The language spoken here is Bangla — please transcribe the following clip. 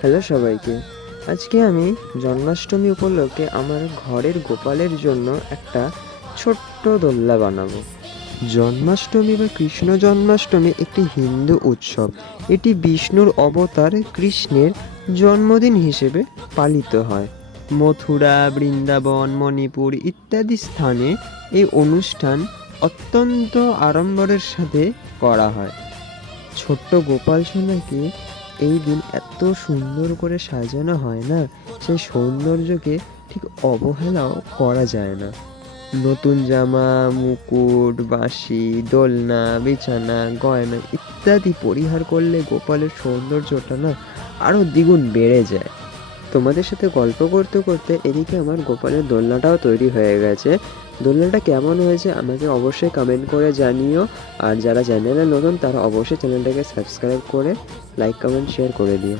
হ্যালো সবাইকে। আজকে আমি জন্মাষ্টমী উপলক্ষে আমার ঘরের গোপালের জন্য একটা ছোট্ট দোলনা বানাবো। জন্মাষ্টমী বা কৃষ্ণ জন্মাষ্টমী একটি হিন্দু উৎসব। এটি বিষ্ণুর অবতার কৃষ্ণের জন্মদিন হিসেবে পালিত হয়। মথুরা, বৃন্দাবন, মণিপুর ইত্যাদি স্থানে এই অনুষ্ঠান অত্যন্ত আড়ম্বরের সাথে করা হয়। ছোট্ট গোপাল সোনাকে এই দিন এত সুন্দর করে সাজানো হয় না, সেই সৌন্দর্যকে ঠিক অবহেলাও করা যায় না। নতুন জামা, মুকুট, বাঁশি, দোলনা, বিছানা, গয়না ইত্যাদি পরিহার করলে গোপালের সৌন্দর্যটা না আরও দ্বিগুণ বেড়ে যায়। তোমাদের সাথে গল্প করতে করতে এদিকে আমার গোপালের দোলনাটাও তৈরি হয়ে গেছে। দোলনাটা কেমন হয়েছে আমাকে অবশ্যই কমেন্ট করে জানিও। আর যারা চ্যানেলে নতুন তারা অবশ্যই চ্যানেলটাকে সাবস্ক্রাইব করে লাইক, কমেন্ট, শেয়ার করে দিও।